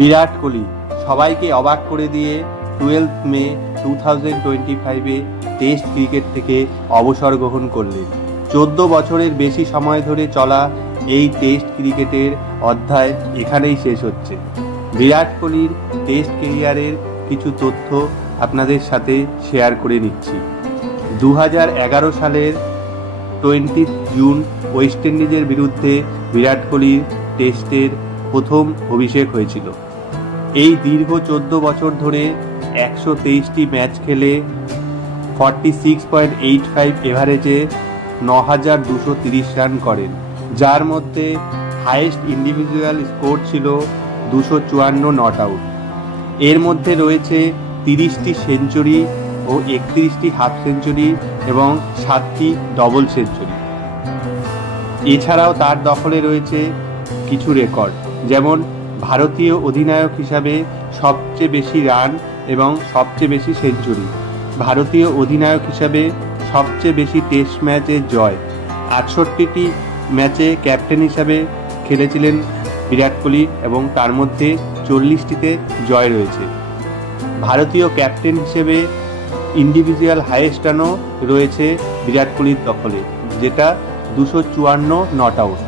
বিরাট কোহলি সবাইকে অবাক করে দিয়ে 12 মে 2025-এ টেস্ট ক্রিকেট থেকে অবসর গ্রহণ করলেন। 14 বছরের বেশি সময় ধরে চলা এই টেস্ট ক্রিকেটের অধ্যায় এখানেই শেষ হচ্ছে। বিরাট কোহলির টেস্ট ক্যারিয়ারের কিছু তথ্য আপনাদের সাথে শেয়ার করে নিচ্ছি। 2011 সালের 20 জুন ওয়েস্ট ইন্ডিজের বিরুদ্ধে বিরাট কোহলির টেস্টের প্রথম অভিষেক হয়েছিল। এই দীর্ঘ 14 বছর ধরে 123টি ম্যাচ খেলে 46.85 এভারেজে 9230 রান করেন, যার মধ্যে হাইয়েস্ট ইন্ডিভিজুয়াল স্কোর ছিল 254 নট আউট। এর মধ্যে রয়েছে 30টি সেঞ্চুরি ও 31টি হাফ সেঞ্চুরি এবং 7টি ডবল সেঞ্চুরি। এছাড়াও তার দখলে রয়েছে কিছু রেকর্ড, যেমন ভারতীয় অধিনায়ক হিসাবে সবচেয়ে বেশি রান এবং সবচেয়ে বেশি সেঞ্চুরি, ভারতীয় অধিনায়ক হিসাবে সবচেয়ে বেশি টেস্ট ম্যাচের জয়, 68টি ম্যাচে ক্যাপ্টেন হিসাবে খেলেছিলেন বিরাট কোহলি এবং তার মধ্যে 40টিতে জয় রয়েছে। ভারতীয় ক্যাপ্টেন হিসেবে ইন্ডিভিজুয়াল হাইয়েস্ট রানও রয়েছে বিরাট কোহলির দখলে, যেটা 254 নট আউট।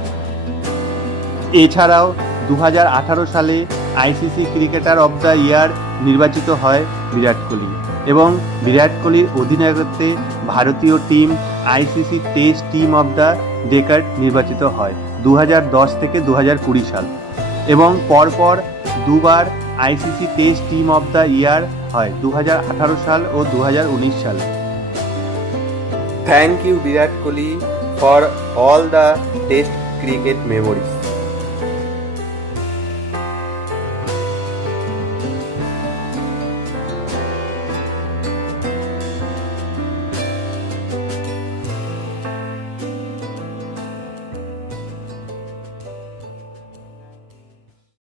এছাড়াও 2018 সালে ICC cricketer of the year নির্বাচিত হয় বিরাট কোহলি এবং বিরাট কোহলির অধিনায়কত্বে ভারতীয় team ICC test team of the decade নির্বাচিত হয় 2010 থেকে 2020 সাল এবং পরপর দুবার ICC test team of the year হয় 2018 সাল ও 2019 সাল। Thank you Virat Kohli for all the test cricket memories.